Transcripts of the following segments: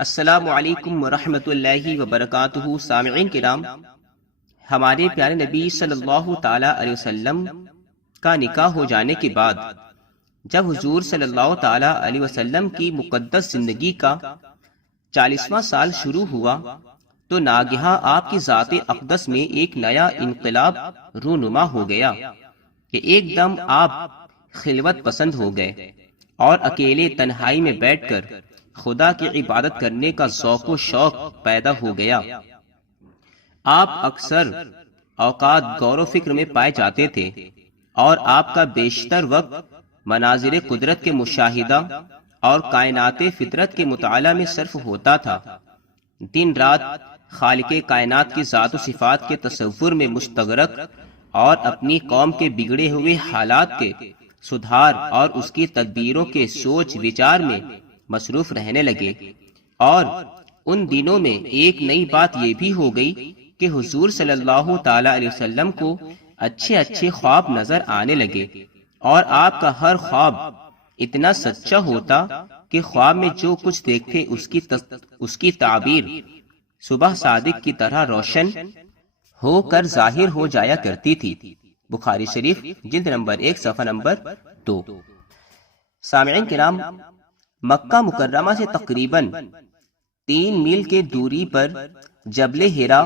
السلام علیکم ورحمۃ اللہ وبرکاتہ۔ سامعین کرام، ہمارے پیارے نبی صلی اللہ تعالی علیہ وسلم کا نکاح ہو جانے کے بعد جب حضور صلی اللہ تعالی علیہ وسلم کی مقدس زندگی کا 40واں سال شروع ہوا تو ناگہاں آپ کی ذات اقدس میں ایک نیا انقلاب رونما ہو گیا کہ ایک دم آپ خلوت پسند ہو گئے اور اکیلے تنہائی میں بیٹھ کر خدا کی عبادت کرنے کا ذوق و شوق پیدا ہو گیا۔ آپ اکثر اوقات غور و فکر میں پائے جاتے تھے اور آپ کا بیشتر وقت مناظر قدرت کے مشاہدہ اور کائنات فطرت کے مطالعہ میں صرف ہوتا تھا۔ دن رات خالق کائنات کی ذات و صفات کے تصور میں مستغرق اور اپنی قوم کے بگڑے ہوئے حالات کے سدھار اور اس کی تدبیروں کے سوچ وچار میں مصروف رہنے لگے۔ اور ان دنوں میں ایک نئی بات یہ بھی ہو گئی کہ حضور صلی اللہ تعالی علیہ وسلم کو اچھے اچھے خواب نظر آنے لگے، اور آپ کا ہر خواب اتنا سچا ہوتا کہ خواب میں جو کچھ دیکھتے اس کی تعبیر صبح صادق کی طرح روشن ہو کر ظاہر ہو جایا کرتی تھی۔ بخاری شریف جلد نمبر 1 صفحہ نمبر 2۔ سامعین کرام، مکہ مکرمہ سے تقریباً 3 میل کے دوری پر جبل ہیرا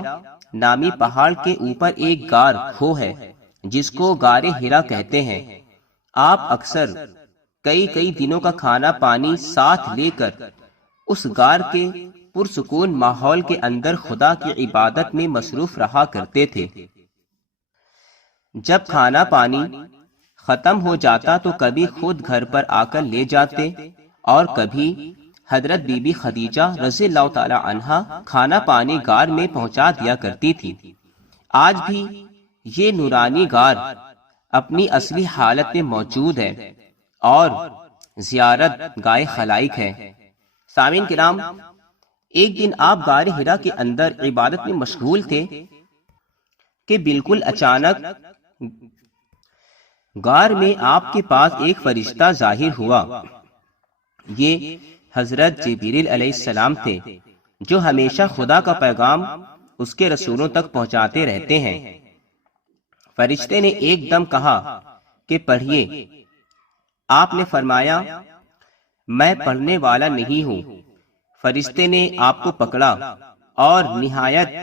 نامی پہاڑ کے اوپر ایک غار کھو ہے جس کو غار ہیرا کہتے ہیں۔ آپ اکثر کئی دنوں کا کھانا پانی ساتھ لے کر اس غار کے پرسکون ماحول کے اندر خدا کی عبادت میں مصروف رہا کرتے تھے۔ جب کھانا پانی ختم ہو جاتا تو کبھی خود گھر پر آ کر لے جاتے اور کبھی حضرت بی بی خدیجہ رضی اللہ تعالی عنہا کھانا پانی غار میں پہنچا دیا کرتی تھی۔ آج بھی یہ نورانی غار اپنی اصلی حالت میں موجود ہے اور زیارت گاہ خلائق ہے۔ سامعین کرام، ایک دن آپ غار ہیرا کے اندر عبادت میں مشغول تھے کہ بالکل اچانک غار میں آپ کے پاس ایک فرشتہ ظاہر ہوا۔ یہ حضرت جبریل علیہ السلام تھے جو ہمیشہ خدا کا پیغام اس کے رسولوں تک پہنچاتے رہتے ہیں۔ فرشتے نے ایک دم کہا کہ پڑھیے۔ آپ نے فرمایا، میں پڑھنے والا نہیں ہوں۔ فرشتے نے آپ کو پکڑا اور نہایت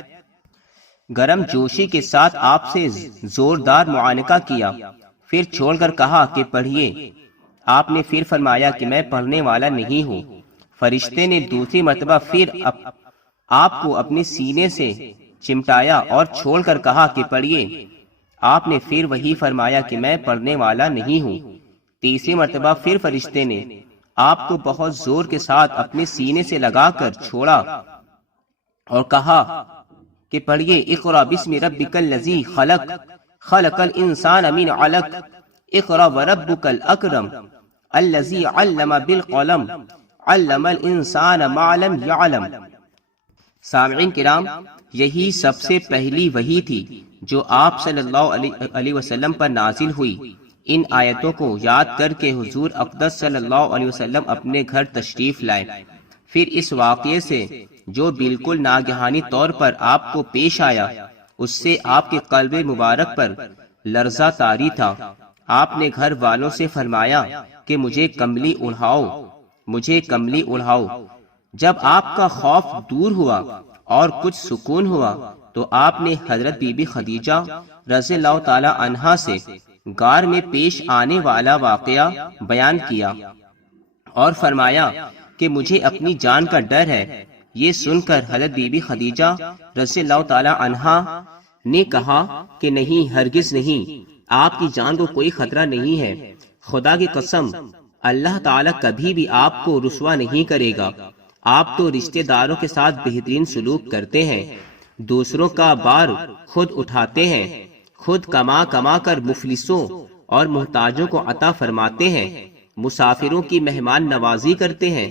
گرم جوشی کے ساتھ آپ سے زوردار معانقہ کیا، پھر چھوڑ کر کہا کہ پڑھیے۔ آپ نے پھر فرمایا کہ میں پڑھنے والا نہیں ہوں۔ فرشتے نے دوسری مرتبہ پھر آپ کو اپنے سینے سے چمٹایا اور چھوڑ کر کہا کہ پڑھیے۔ آپ نے پھر وہی فرمایا کہ میں پڑھنے والا نہیں ہوں۔ تیسری مرتبہ پھر فرشتے نے آپ کو بہت زور کے ساتھ اپنے سینے سے لگا کر چھوڑا اور کہا کہ پڑھیے، اقرأ بسم ربک الذی خلق، خلق الانسان من علق، اقرأ وربک الاکرم، الذی علم بالقلم، علم الانسان ما لم یعلم۔ سامعین کرام، یہی سب سے پہلی وحی تھی جو آپ صلی اللہ علیہ وسلم پر نازل ہوئی۔ ان آیتوں کو یاد کر کے حضور اقدس صلی اللہ علیہ وسلم اپنے گھر تشریف لائے۔ پھر اس واقعے سے جو بالکل ناگہانی طور پر آپ کو پیش آیا، اس سے آپ کے قلب مبارک پر لرزہ طاری تھا۔ آپ نے گھر والوں سے فرمایا کہ مجھے کملی اڑھاؤ، مجھے کملی اڑھاؤ۔ جب آپ کا خوف دور ہوا اور کچھ سکون ہوا تو آپ نے حضرت بی بی خدیجہ رضی اللہ تعالی عنہا سے غار میں پیش آنے والا واقعہ بیان کیا اور فرمایا کہ مجھے اپنی جان کا ڈر ہے۔ یہ سن کر حضرت بی بی خدیجہ رضی اللہ تعالی عنہا نے کہا کہ نہیں، ہرگز نہیں، آپ کی جان کو کوئی خطرہ نہیں ہے۔ خدا کی قسم، اللہ تعالیٰ کبھی بھی آپ کو رسوا نہیں کرے گا۔ آپ تو رشتہ داروں کے ساتھ بہترین سلوک کرتے ہیں، دوسروں کا بار خود اٹھاتے ہیں، خود کما کر مفلسوں اور محتاجوں کو عطا فرماتے ہیں، مسافروں کی مہمان نوازی کرتے ہیں،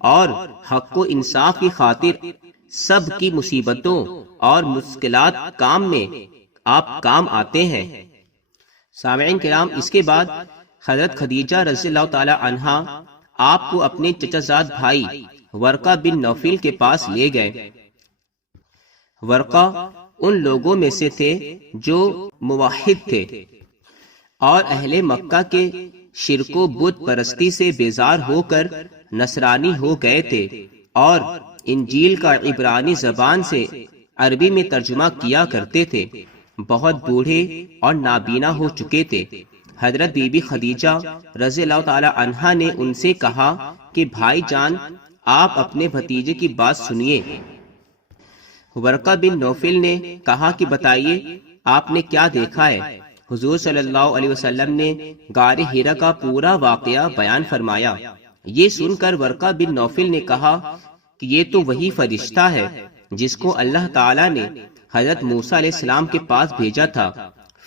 اور حق و انصاف کی خاطر سب کی مصیبتوں اور مشکلات میں آپ کام آتے ہیں۔ سامعین کرام، اس کے بعد حضرت خدیجہ رضی اللہ تعالی عنہا آپ کو اپنے چچا زاد بھائی ورقہ بن نوفل کے پاس لے گئے۔ ورقہ ان لوگوں میں سے تھے جو موحد تھے اور اہل مکہ کے شرک و بت پرستی سے بیزار ہو کر نصرانی ہو گئے تھے، اور انجیل کا عبرانی زبان سے عربی میں ترجمہ کیا کرتے تھے۔ بہت بوڑھے اور نابینا ہو چکے تھے۔ حضرت بی بی خدیجہ رضی اللہ تعالی عنہا نے ان سے کہا کہ بھائی جان، آپ اپنے بھتیجے کی بات سنیے۔ ورقہ بن نوفل نے کہا کہ بتائیے آپ نے کیا دیکھا ہے؟ حضور صلی اللہ علیہ وسلم نے غار حرا کا پورا واقعہ بیان فرمایا۔ یہ سن کر ورقہ بن نوفل نے کہا کہ یہ تو وہی فرشتہ ہے جس کو اللہ تعالیٰ نے حضرت موسیٰ علیہ السلام کے پاس بھیجا تھا۔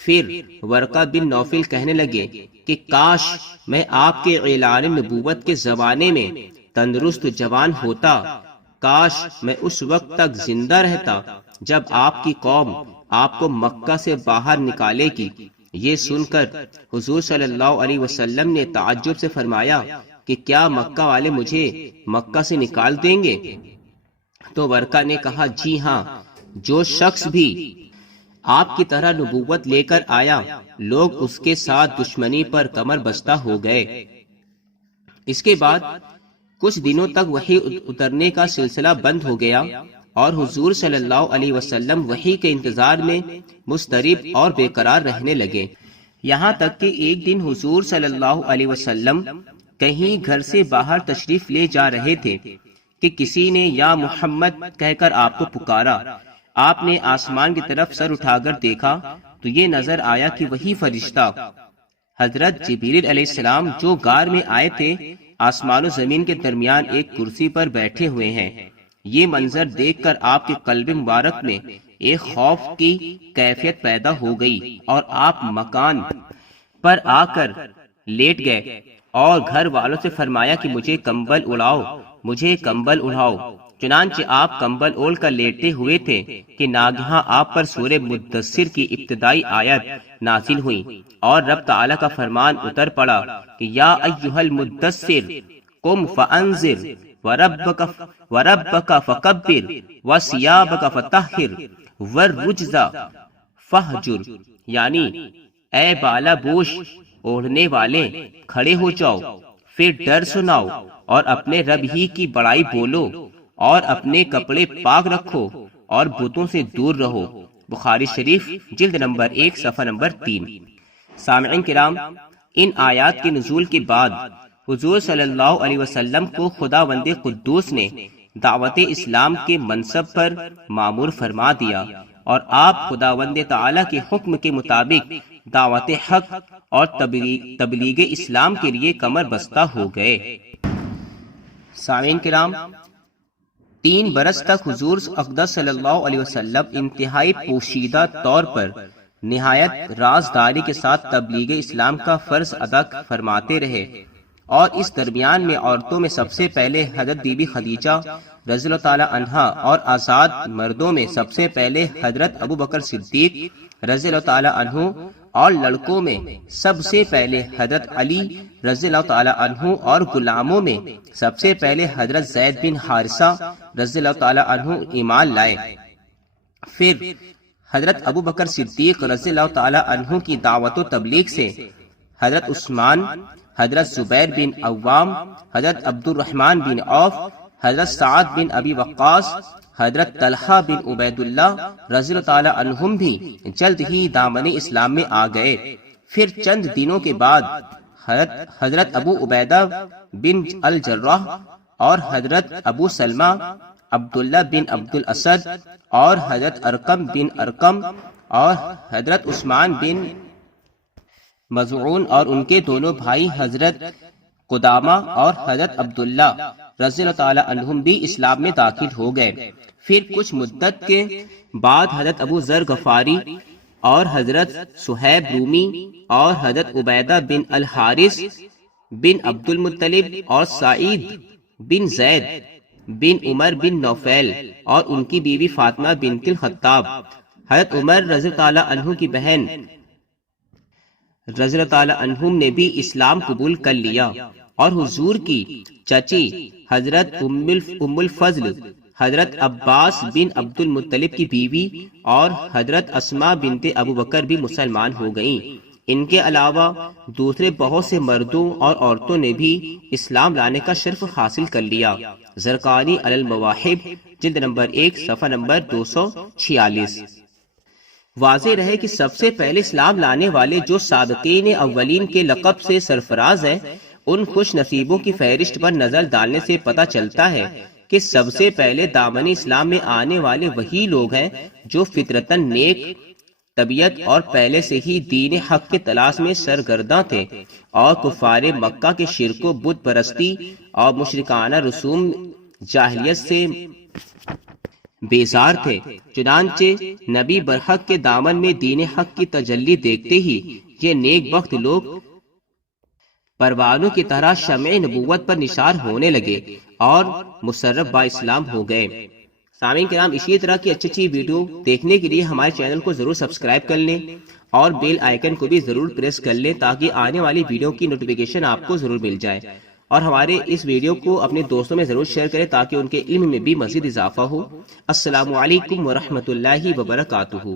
پھر ورقہ بن نوفل کہنے لگے کہ کاش میں آپ کے اعلان نبوت کے زمانے میں تندرست جوان ہوتا، کاش میں اس وقت تک زندہ رہتا جب آپ کی قوم آپ کو مکہ سے باہر نکالے گی۔ یہ سن کر حضور صلی اللہ علیہ وسلم نے تعجب سے فرمایا کہ کیا مکہ والے مجھے مکہ سے نکال دیں گے؟ تو ورقہ نے کہا جی ہاں، جو شخص بھی آپ کی طرح نبوت لے کر آیا، لوگ اس کے ساتھ دشمنی پر کمر بستہ ہو گئے۔ اس کے بعد کچھ دنوں تک وحی اترنے کا سلسلہ بند ہو گیا اور حضور صلی اللہ علیہ وسلم وحی کے انتظار میں مضطرب اور بے قرار رہنے لگے، یہاں تک کہ ایک دن حضور صلی اللہ علیہ وسلم کہیں گھر سے باہر تشریف لے جا رہے تھے کہ کسی نے یا محمد کہہ کر آپ کو پکارا۔ آپ نے آسمان کی طرف سر اٹھا کر دیکھا تو یہ نظر آیا کہ وہی فرشتہ حضرت جبریل علیہ السلام جو غار میں آئے تھے، آسمان و زمین کے درمیان ایک کرسی پر بیٹھے ہوئے ہیں۔ یہ منظر دیکھ کر آپ کے قلب مبارک میں ایک خوف کی کیفیت پیدا ہو گئی اور آپ مکان پر آ کر لیٹ گئے اور گھر والوں سے فرمایا کہ مجھے کمبل اڑاؤ، مجھے کمبل اڑاؤ۔ چنانچہ آپ کمبل اوڑھ کر لیٹے ہوئے تھے کہ ناگہاں آپ پر سورہ مدثر کی ابتدائی آیت نازل ہوئی اور رب تعالی کا فرمان اتر پڑا کہ یا ایھا المدثر قم فانذر وربک فکبر وثیابک فطہر والرجز فہجر، یعنی اے بالا بوش اوڑھنے والے کھڑے ہو جاؤ، پھر ڈر سناؤ اور اپنے رب ہی کی بڑائی بولو اور اپنے کپڑے پاک رکھو اور بتوں سے دور رہو۔ بخاری شریف جلد نمبر 1 صفحہ نمبر 3۔ سامعین کرام، ان آیات کے نزول کے بعد حضور صلی اللہ علیہ وسلم کو خداوند قدوس نے دعوت اسلام کے منصب پر مامور فرما دیا اور آپ خداوند تعالی کے حکم کے مطابق دعوت حق اور تبلیغ اسلام کے لیے کمر بستہ ہو گئے۔ سامعین کرام، 3 برس تک حضور اقدس صلی اللہ علیہ وسلم انتہائی پوشیدہ طور پر نہایت رازداری کے ساتھ تبلیغ اسلام کا فرض ادا فرماتے رہے، اور اس درمیان میں عورتوں میں سب سے پہلے حضرت بی بی خدیجہ رضی اللہ تعالی عنہا اور آزاد مردوں میں سب سے پہلے حضرت ابو بکر صدیق رضی اللہ تعالی عنہ، اور لڑکوں میں سب سے پہلے حضرت علی رضی اللہ تعالی عنہ، اور غلاموں میں سب سے پہلے حضرت زید بن حارثہ رضی اللہ تعالی عنہ ایمان لائے۔ پھر حضرت ابو بکر صدیق رضی اللہ تعالی عنہ کی دعوت و تبلیغ سے حضرت عثمان، حضرت زبیر بن عوام، حضرت عبد الرحمن بن عوف، حضرت سعد بن ابی وقاص، حضرت طلحہ بن عبید اللہ رضی اللہ تعالی عنہم بھی جلد ہی دامن اسلام میں آ گئے۔ پھر چند دنوں کے بعد حضرت ابو عبیدہ بن الجراح اور حضرت ابو سلمہ عبداللہ بن عبد الاسد اور حضرت ارقم بن ارقم اور حضرت عثمان بن مظعون اور ان کے دونوں بھائی حضرت قدامہ اور حضرت عبداللہ رضی اللہ تعالی عنہم بھی اسلام میں داخل ہو گئے۔ پھر کچھ مدت کے بعد حضرت ابو ذر غفاری اور حضرت صہیب رومی اور حضرت عبیدہ بن الحارث بن عبد المطلب اور سعید بن زید بن عمر بن نوفل اور ان کی بیوی فاطمہ بنت الخطاب، حضرت عمر رضی اللہ تعالی عنہ کی بہن رضی اللہ تعالی عنہم نے بھی اسلام قبول کر لیا۔ اور حضور کی چچی حضرت ام الفضل حضرت عباس بن عبد المطلب کی بیوی اور حضرت اسماء بنت ابو بکر بھی مسلمان ہو گئیں۔ ان کے علاوہ دوسرے بہت سے مردوں اور عورتوں نے بھی اسلام لانے کا شرف حاصل کر لیا۔ زرقانی علی المواہب جلد نمبر 1 صفحہ نمبر 246۔ واضح رہے کہ سب سے پہلے اسلام لانے والے جو سابقین اولین کے لقب سے سرفراز ہیں، ان خوش نصیبوں کی فہرست پر نظر ڈالنے سے پتہ چلتا ہے کہ سب سے پہلے دامن اسلام میں آنے والے وہی لوگ ہیں جو فطرتاً نیک طبیعت اور پہلے سے ہی دین حق کے تلاش میں سرگرداں تھے اور کفار مکہ کے شرک و بت پرستی اور مشرکانہ رسوم جاہلیت سے بیزار تھے۔ چنانچہ نبی برحق کے دامن میں دین حق کی تجلی دیکھتے ہی یہ نیک بخت لوگ پروانوں کی طرح شمع نبوت پر نثار ہونے لگے اور مسرف با اسلام ہو گئے۔ سامعین کرام، اسی طرح کی اچھی ویڈیو دیکھنے کے لیے ہمارے چینل کو ضرور سبسکرائب کر لیں اور بیل آئیکن کو بھی ضرور پریس کر لیں تاکہ آنے والی ویڈیو کی نوٹیفیکیشن آپ کو ضرور مل جائے، اور ہمارے اس ویڈیو کو اپنے دوستوں میں ضرور شیئر کریں تاکہ ان کے علم میں بھی مزید اضافہ ہو۔ السلام علیکم ورحمۃ اللہ وبرکاتہ۔